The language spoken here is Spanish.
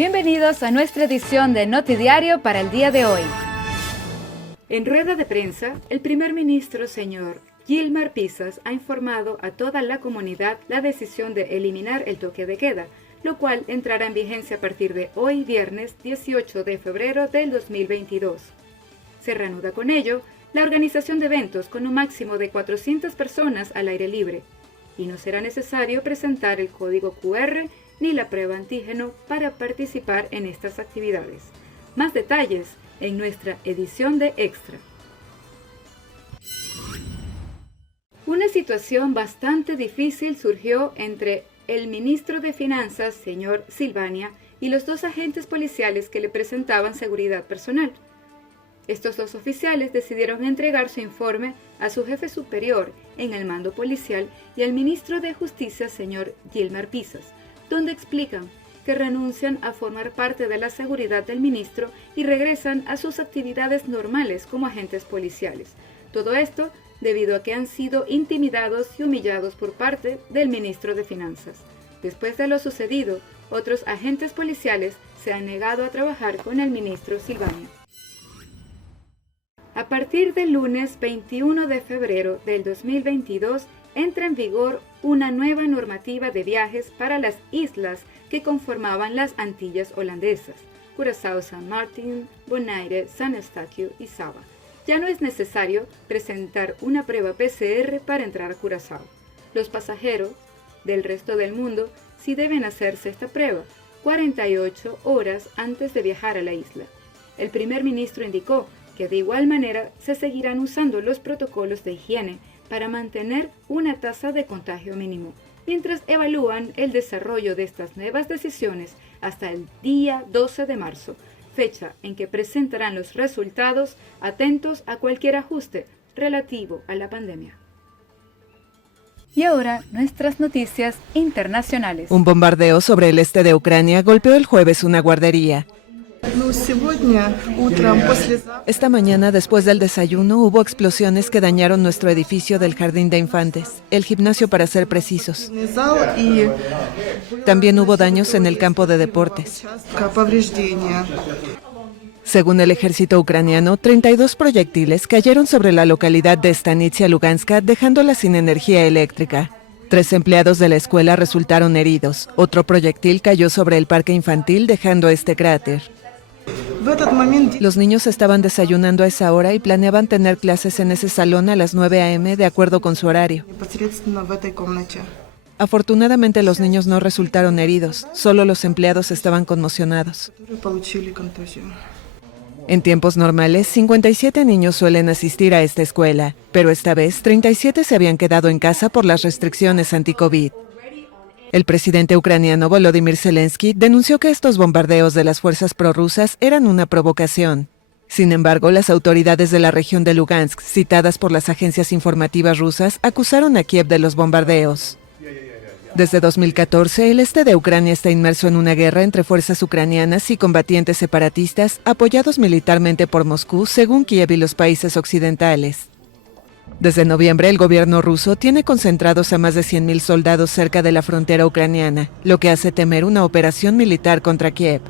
Bienvenidos a nuestra edición de Notidiario para el día de hoy. En rueda de prensa, el primer ministro, señor Gilmar Pisas, ha informado a toda la comunidad la decisión de eliminar el toque de queda, lo cual entrará en vigencia a partir de hoy, viernes 18 de febrero del 2022. Se reanuda con ello la organización de eventos con un máximo de 400 personas al aire libre, y no será necesario presentar el código QR ni la prueba antígeno para participar en estas actividades. Más detalles en nuestra edición de Extra. Una situación bastante difícil surgió entre el ministro de Finanzas, señor Silvania, y los dos agentes policiales que le presentaban seguridad personal. Estos dos oficiales decidieron entregar su informe a su jefe superior en el mando policial y al ministro de Justicia, señor Gilmar Pisas, donde explican que renuncian a formar parte de la seguridad del ministro y regresan a sus actividades normales como agentes policiales. Todo esto debido a que han sido intimidados y humillados por parte del ministro de Finanzas. Después de lo sucedido, otros agentes policiales se han negado a trabajar con el ministro Silvania. A partir del lunes 21 de febrero del 2022, entra en vigor una nueva normativa de viajes para las islas que conformaban las Antillas holandesas, Curazao, San Martín, Bonaire, San Eustaquio y Saba. Ya no es necesario presentar una prueba PCR para entrar a Curazao. Los pasajeros del resto del mundo sí deben hacerse esta prueba 48 horas antes de viajar a la isla. El primer ministro indicó que de igual manera se seguirán usando los protocolos de higiene para mantener una tasa de contagio mínimo, mientras evalúan el desarrollo de estas nuevas decisiones hasta el día 12 de marzo, fecha en que presentarán los resultados, atentos a cualquier ajuste relativo a la pandemia. Y ahora, nuestras noticias internacionales. Un bombardeo sobre el este de Ucrania golpeó el jueves una guardería. Esta mañana, después del desayuno, hubo explosiones que dañaron nuestro edificio del jardín de infantes, el gimnasio para ser precisos. También hubo daños en el campo de deportes. Según el ejército ucraniano, 32 proyectiles cayeron sobre la localidad de Stanitsia Luganska, dejándola sin energía eléctrica. 3 empleados de la escuela resultaron heridos. Otro proyectil cayó sobre el parque infantil, dejando este cráter. Los niños estaban desayunando a esa hora y planeaban tener clases en ese salón a las 9 a.m. de acuerdo con su horario. Afortunadamente los niños no resultaron heridos, solo los empleados estaban conmocionados. En tiempos normales, 57 niños suelen asistir a esta escuela, pero esta vez 37 se habían quedado en casa por las restricciones anti-COVID. El presidente ucraniano Volodymyr Zelensky denunció que estos bombardeos de las fuerzas prorrusas eran una provocación. Sin embargo, las autoridades de la región de Lugansk, citadas por las agencias informativas rusas, acusaron a Kiev de los bombardeos. Desde 2014, el este de Ucrania está inmerso en una guerra entre fuerzas ucranianas y combatientes separatistas apoyados militarmente por Moscú, según Kiev y los países occidentales. Desde noviembre, el gobierno ruso tiene concentrados a más de 100.000 soldados cerca de la frontera ucraniana, lo que hace temer una operación militar contra Kiev.